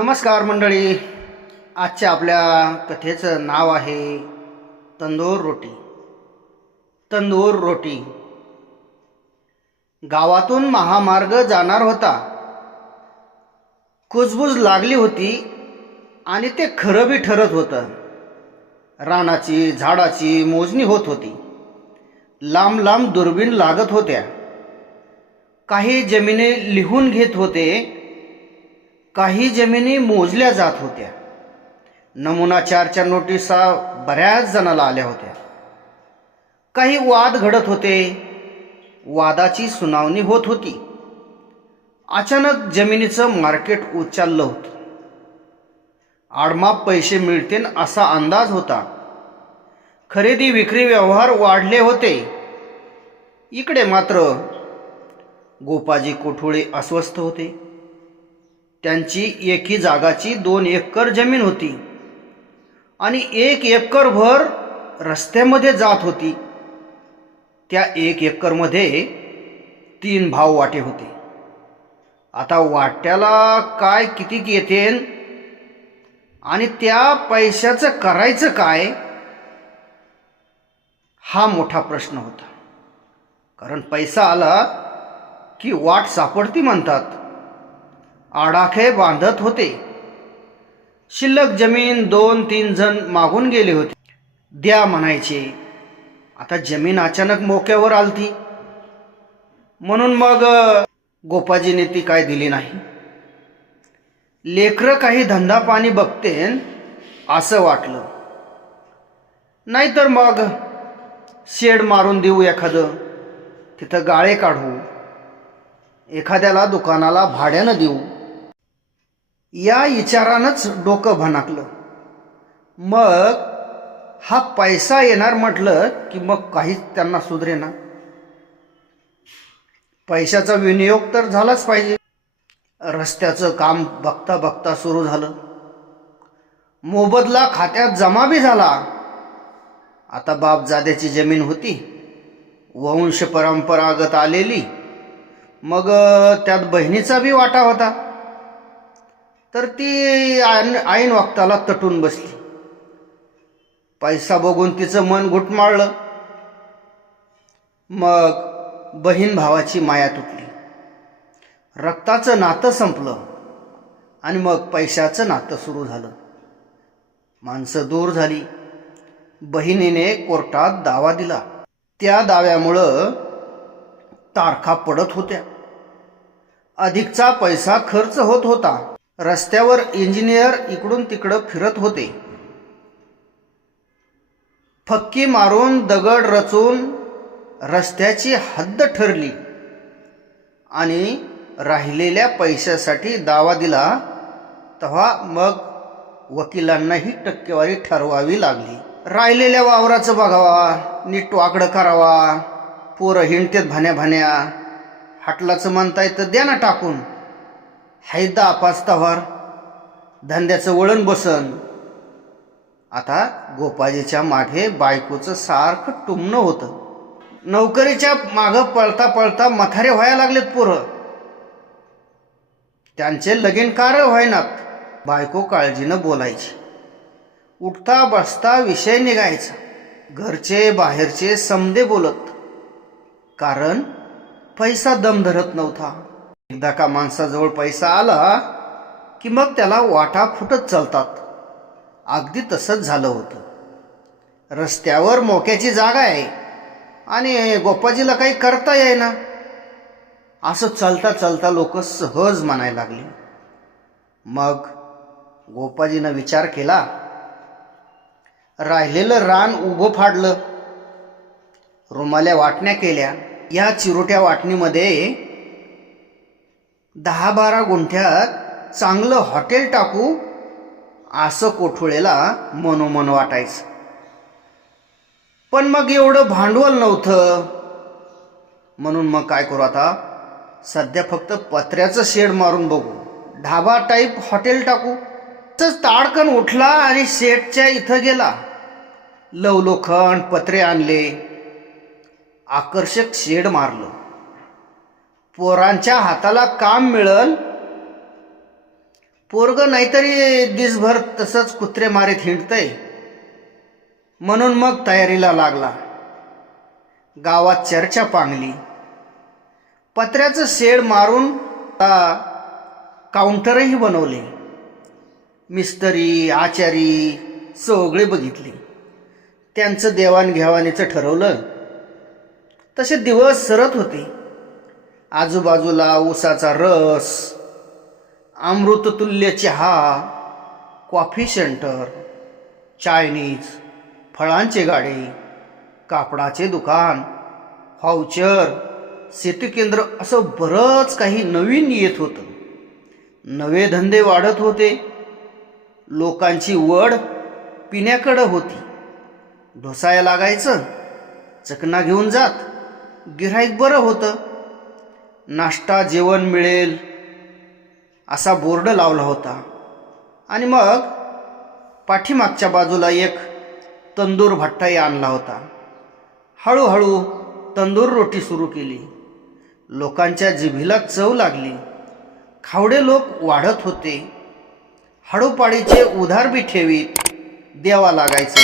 नमस्कार मंडळी. आजच्या आपल्या कथेचं नाव आहे तंदूर रोटी. तंदूर रोटी. गावातून महामार्ग जाणार होता. कुजबुज लागली होती आणि ते खरं बी ठरत होतं. रानाची झाडाची मोजणी होत होती. लांब लांब दुर्बीण लागत होत्या. काही जमिनी लिहून घेत होते. काही जमिनी मोजल्या जात होत्या. नमुना चारच्या नोटिसा बऱ्याच जणाला आल्या होत्या. काही वाद घडत होते. वादाची सुनावणी होत होती. अचानक जमिनीचं मार्केट उचललं होतं. आडमाप पैसे मिळतील असा अंदाज होता. खरेदी विक्री व्यवहार वाढले होते. इकडे मात्र गोपाजी कोठोळे अस्वस्थ होते. त्यांची एकी जागाची दोन एकर जमीन होती. आणि एक एकरभर रस्त्यामध्ये जात होती. त्या एक एकरमध्ये तीन भाव वाटे होते. आता वाट्याला काय किती येते आणि त्या पैशाचं करायचं काय? हा मोठा प्रश्न होता. कारण पैसा आला की वाट सापडती म्हणतात. आडाखे बांधत होते. शिल्लक जमीन दोन तीन जण मागून गेले होते. द्या म्हणायचे आता जमीन अचानक मोक्यावर आलती. म्हणून मग गोपाजीने ती काय दिली नाही. लेकरं काही धंदा पाणी बघतेन असं वाटलं. नाहीतर मग शेड मारून देऊ एखादं. तिथं गाळे काढू. एखाद्याला दुकानाला भाड्यानं देऊ. या विचारानंच डोकं भनाकलं. मग हा पैसा येणार म्हटलं की मग काहीच त्यांना सुधरेना पैशाचा विनियोग तर झालाच पाहिजे. रस्त्याचं काम बघता बघता सुरू झालं. मोबदला खात्यात जमा बी झाला. आता बापजाद्याची जमीन होती. वंश परंपरागत आलेली. मग त्यात बहिणीचा बी वाटा होता. तर ती ऐन ऐन वक्ताला तटून बसली. पैसा बघून तिचं मन घुटमाळलं. मग बहीण भावाची माया तुटली. रक्ताचं नातं संपलं आणि मग पैशाचं नातं सुरू झालं. माणसं दूर झाली. बहिणीने कोर्टात दावा दिला. त्या दाव्यामुळं तारखा पडत होत्या. अधिकचा पैसा खर्च होत होता. रस्त्यावर इंजिनियर इकडून तिकडं फिरत होते. फक्की मारून दगड रचून रस्त्याची हद्द ठरली आणि राहिलेल्या पैशासाठी दावा दिला तेव्हा मग वकिलांनाही टक्केवारी ठरवावी लागली. राहिलेल्या वावराचं बघावा नीट वाकडं करावा पोरं हिंडतेत भाण्या भाण्या हाटलाचं म्हणता येतं द्या ना टाकून. हैदा पाचतावर धंद्याचं वळण बसन. आता गोपाजीच्या मागे बायकोचं सारखं टुमणं होतं. नोकरीच्या मागं पळता पळता मथारे व्हायला लागलेत पोरं. त्यांचे लगीन कार व्हायनात. बायको काळजीनं बोलायची. उठता बसता विषय निघायचा. घरचे बाहेरचे समदे बोलत. कारण पैसा दम धरत नव्हता. एकदा का माणसाजवळ पैसा आला की मग त्याला वाटा फुटत चालतात. अगदी तसंच झालं होतं. रस्त्यावर मोक्याची जागा आहे आणि गोपाजीला काही करता येईना. असं चालता चालता लोक सहज म्हणायला लागली. मग गोपाजीनं विचार केला. राहिलेलं रान उभं फाडलं. रुमाल्या वाटण्या केल्या. या चिरोट्या वाटणीमध्ये दहा बारा गुंठ्यात चांगलं हॉटेल टाकू असं कोठुळेला मनोमन वाटायचं. पण मग एवढं भांडवल नव्हतं. म्हणून मग काय करू आता? सध्या फक्त पत्र्याचं शेड मारून बघू. ढाबा टाईप हॉटेल टाकू. तसंच ताडकन उठला आणि शेडच्या इथं गेला. लवलोखंड पत्रे आणले. आकर्षक शेड मारलं. पोरांच्या हाताला काम मिळल. पोरग नाहीतरी दिसभर तसंच कुत्रे मारीत हिंडतंय. म्हणून मग तयारीला लागला. गावात चर्चा पांगली. पत्र्याचं शेड मारून काउंटरही बनवले. मिस्त्री आचारी सगळे बघितले. त्यांचं देवाणघेवाणीचं ठरवलं. तसे दिवस सरत होते. आजूबाजूला ऊसाचा रस अमृततुल्य चहा कॉफी सेंटर चायनीज फळांचे गाडे कापडाचे दुकान व्हाउचर सेतू केंद्र असं बरंच काही नवीन येत होतं. नवे धंदे वाढत होते. लोकांची वड पिण्याकडं होती. ढोसाया लागायचं चकना घेऊन जात. गिऱ्हाईक बरं होतं. नाश्ता जेवण मिळेल असा बोर्ड लावला होता. आणि मग पाठीमागच्या बाजूला एक तंदूर भट्टाही आणला होता. हळूहळू तंदूर रोटी सुरू केली. लोकांच्या जिभीला चव लागली. खावडे लोक वाढत होते. हळूपाडीचे उधार बी ठेवीत द्यावा लागायचं.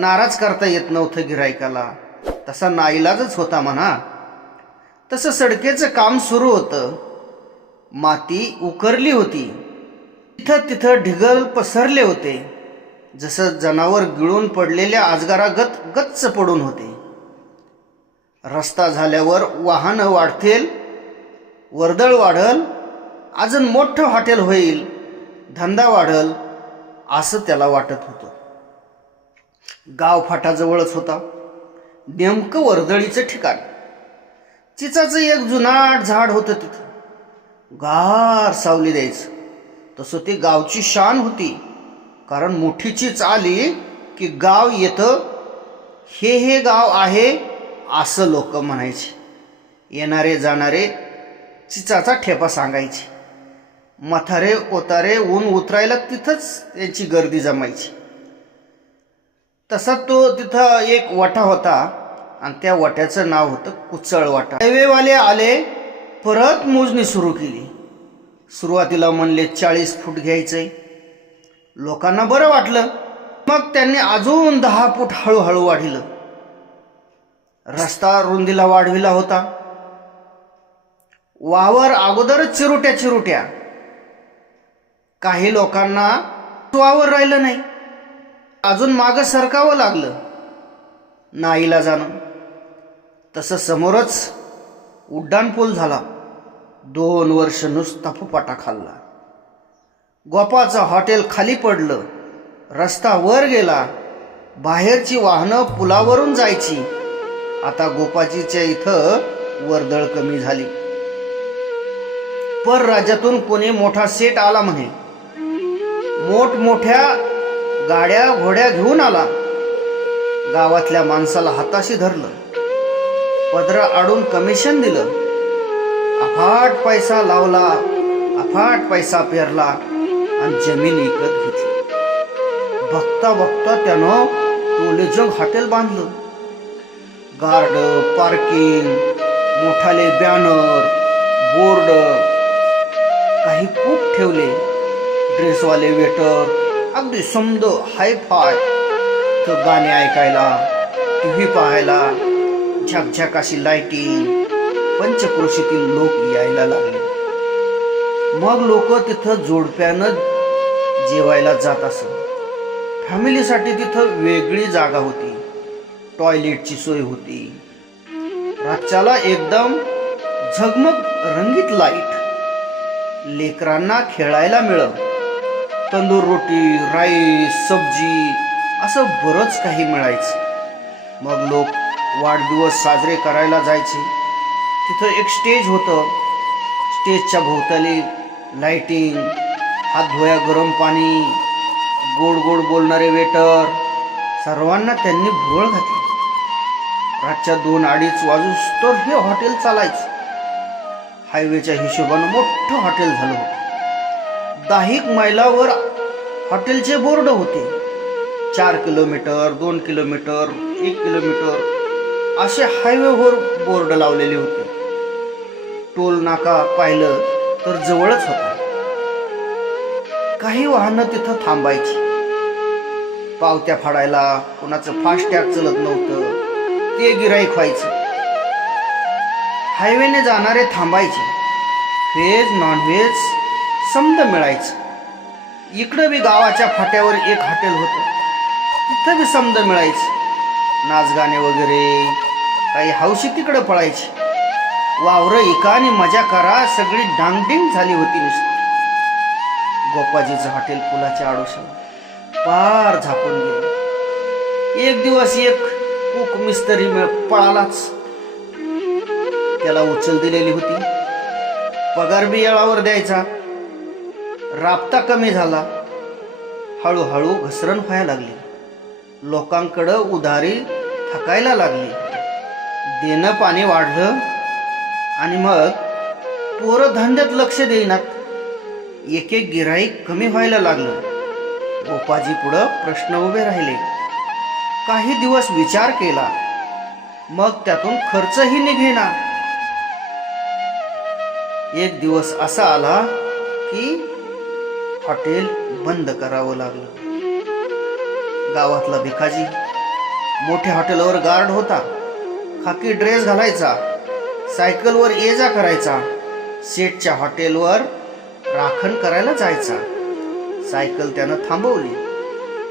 नाराज करता येत नव्हतं गिरायकाला तसा नाईलाजच होता म्हणा. तसं सडकेचं काम सुरू होतं. माती उकरली होती. तिथं तिथं ढिगल पसरले होते. जसं जनावर गिळून पडलेल्या आजगारागत गच्च पडून होते. रस्ता झाल्यावर वाहनं वाढतील वर्दळ वाढल अजून मोठं हॉटेल होईल धंदा वाढल असं त्याला वाटत होतं. गाव फाटाजवळच होता. नेमकं वर्दळीचं ठिकाण. चिचाचं एक जुनाट झाड होतं तिथं. गार सावली द्यायचं. तसं ती गावची शान होती. कारण मोठी चीच आली की गाव येतं हे हे गाव आहे असं लोक म्हणायचे. येणारे जाणारे चिचाचा ठेपा सांगायचे. मथारे ओतारे ऊन उतरायला तिथंच त्यांची गर्दी जमायची. तसा तो तिथं एक वटा होता. आणि त्या वाट्याचं नाव होतं कुचळ वाटा हायवेवाले आले परत मोजणी सुरू केली. सुरुवातीला म्हणले चाळीस फूट घ्यायचंय. लोकांना बरं वाटलं. मग त्यांनी अजून दहा फूट हळूहळू वाढिलं. रस्ता रुंदीला वाढविला होता. वावर अगोदरच चिरुट्या चिरुट्या. काही लोकांना वावर राहिलं नाही. अजून मागं सरकावं लागलं. नाईला जाणं. तसं समोरच उड्डाणपूल झाला. दोन वर्ष नुसता फुपाटा खाल्ला. गोपाचं हॉटेल खाली पडलं. रस्ता वर गेला. बाहेरची वाहनं पुलावरून जायची. आता गोपाजीच्या इथं वर्दळ कमी झाली. पर राज्यातून कोणी मोठा सेट आला म्हणे. मोठमोठ्या गाड्या घोड्या घेऊन आला. गावातल्या माणसाला हाताशी धरलं. पदरा आडून कमिशन दिलं. अफाट पैसा लावला अफाट पैसा पेरला आणि जमीन विकत घेतली. बघता बघता त्यानं टोलेजंग हॉटेल बांधलं. गार्ड पार्किंग मोठाले बॅनर बोर्ड काही खूप ठेवले. ड्रेसवाले वेटर अगदी समद हाय फाय गाणे ऐकायला टी व्ही पाहायला झकझक अशी लाईटिंग पंचक्रोशीतील लोक यायला लागले. मग लोक तिथं जोडप्यानं जेवायला जात असत. फॅमिलीसाठी तिथं वेगळी जागा होती. टॉयलेटची सोय होती. रातच्याला एकदम झगमग रंगीत लाइट लेकरांना खेळायला मिळत. तंदूर रोटी राईस सब्जी असं बरंच काही मिळायचं. मग लोक वाढदिवस साजरे करायला जायचे. तिथं एक स्टेज होतं. स्टेजच्या भोवताली लाईटिंग हात धुया गरम पाणी गोड गोड बोलणारे वेटर सर्वांना त्यांनी भोळ घातली. रातच्या दोन अडीच वाजूस तर हे हॉटेल चालायचं. हायवेच्या हिशोबानं मोठं हॉटेल झालं होतं. दाहिक मैलावर हॉटेलचे बोर्ड होते. चार किलोमीटर दोन किलोमीटर एक किलोमीटर असे हायवेवर बोर्ड लावलेले होते. टोल नाका पाहिलं तर जवळच होता. काही वाहनं तिथं थांबायची. पावत्या फाडायला कोणाचं फास्टॅग चलत नव्हतं. ते गिराईक व्हायचं. हायवेने जाणारे थांबायचे. व्हेज नॉनव्हेज समद मिळायचं. इकडं बी गावाच्या फाट्यावर एक हॉटेल होतं. तिथं बी समद मिळायचं. नाचगाणे वगैरे काही हौशी तिकडं पळायची. वावरं एका मजा करा सगळी डांगडिंग झाली होती नुसती. गोपाजीचं हॉटेल पुलाच्या आडोशाला पार झाकून गेलं. एक दिवस एक कुक मिस्तरी मिळ- पळालाच. त्याला उचल दिलेली होती. पगार बी येळावर द्यायचा. राबता कमी झाला. हळूहळू घसरण व्हायला लागली. लोकांकडं उधारी थकायला लागली. देणं पाणी वाढलं आणि मग पोरं धंद्यात लक्ष देईनात. एक एक गिराईक कमी व्हायला लागलं. गोपाजी पुढं प्रश्न उभे राहिले. काही दिवस विचार केला. मग त्यातून खर्चही निघेना. एक दिवस असा आला की हॉटेल बंद करावं लागलं. गावातला भिकाजी मोठ्या हॉटेलवर गार्ड होता. खाकी ड्रेस घालायचा सायकलवर ये जा करायचा सेटच्या हॉटेलवर राखण करायला जायचा. सायकल त्यानं थांबवली.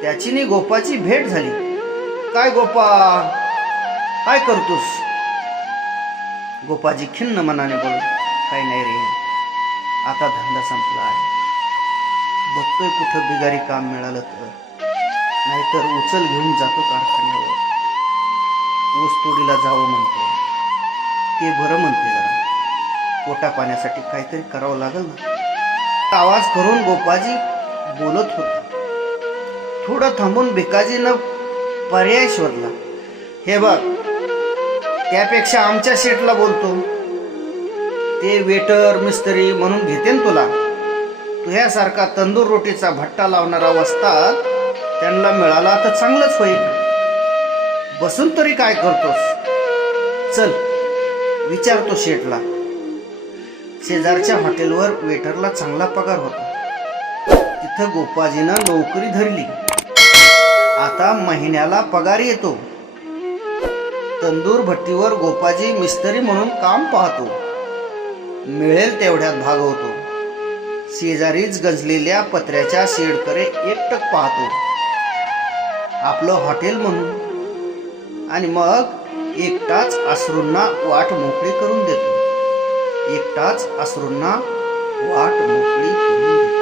त्याची नी गोपाची भेट झाली. काय गोपा काय करतोस? गोपाजी खिन्न मनाने बोल काय नाही रे आता धंदा संपला आहे. बघतोय कुठं बिगारी काम मिळालं तर. नाहीतर उचल घेऊन जातो कारखान्यावर. ऊसतोडीला जावं म्हणतो ते बरं म्हणते जरा. पोटा पाण्यासाठी काहीतरी करावं लागल ना. आवाज करून गोपाजी बोलत होता. थोडं थांबून भिकाजीनं पर्याय शोधला. हे बघ त्यापेक्षा आमच्या शेटला बोलतो. ते वेटर मिस्त्री म्हणून घेते तुला. तुझ्यासारखा तंदूर रोटीचा भट्टा लावणारा वस्ताद त्यांना मिळाला तर चांगलंच होईल. बसून तरी काय करतोस? चल विचारतो शेटला शेजारच्या हॉटेलवर वेटरला चांगला पगार होता. तिथं गोपाजीनं नोकरी धरली. आता महिन्याला पगार येतो. तंदूर भट्टीवर गोपाजी मिस्त्री म्हणून काम पाहतो. मिळेल तेवढ्यात भागवतो शेजारीच गंजलेल्या पत्र्याच्या शेडकडे एकटक पाहतो. आपलं हॉटेल म्हणून आणि मग एकटाच अश्रूंना वाट मोकळी करून देतो. एकटाच अश्रूंना वाट मोकळी करून देतो.